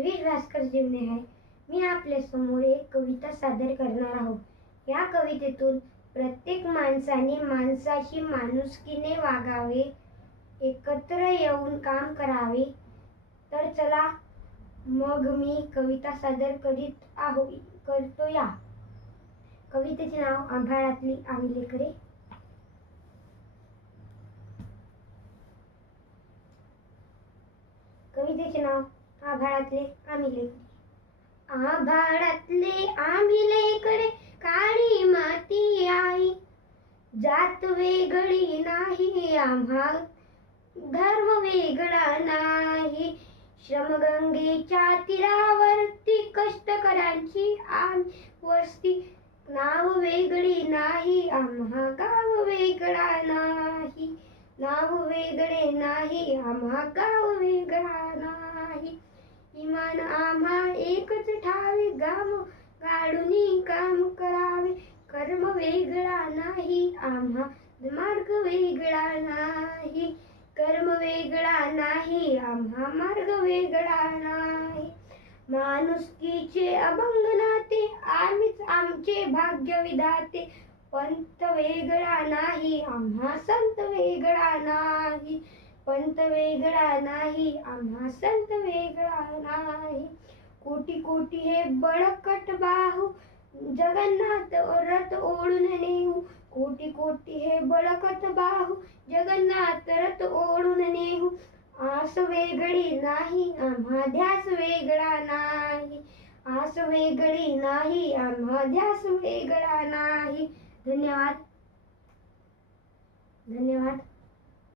हिरवीश भास्कर जीवने आहे. मी आपल्या समोर एक कविता सादर करणार आहोत. या कवितेतून प्रत्येक माणसाने माणसाशी माणुसकीने वागावे, एकत्र येऊन काम करावे. तर चला मग मी कविता सादर करतो. या कवितेचे नाव आभाळातली आम्ही लेकरे. कवितेचे नाव आभाळातले आम्ही लेकरे. आभाळातले आम्ही लेकरे, काळी माती आई, जात वेगळी नाही आम्हा, धर्म वेगळा नाही. श्रमगंगेच्या तीरावरती कष्टकऱ्यांची आम्ही वस्ती, नाव वेगळी नाही आम्हा, गाव वेगळा नाही. नाव वेगळे नाही आम्हा, गाव वेगळा नाही. इमान आम्हा एकच ठावे, गाव गाडूनी काम करावे. कर्म वेगळा नाही आम्हा, मार्ग वेगळा नाही. कर्म वेगळा नाही आम्हा, मार्ग वेगळा नाही. माणुसकीचे अभंग नाते, आम्हीच आमचे भाग्य विधाते. पंथ वेगळा नाही आम्हा, संत वेगळा नाही. पंथ वेगळा नाही आम्हा, संत वेगळा नाही. कोटी कोटी हे बळकट बाहू, जगन्नाथ रथ ओढून नेऊ. कोटी कोटी हे बळकट बाहू, जगन्नाथ रथ ओढून नेऊ. आस वेगळी नाही आम्हा, ध्यास वेगळा नाही. आस वेगळी नाही आम्हा, ध्यास वेगळा नाही. धन्यवाद.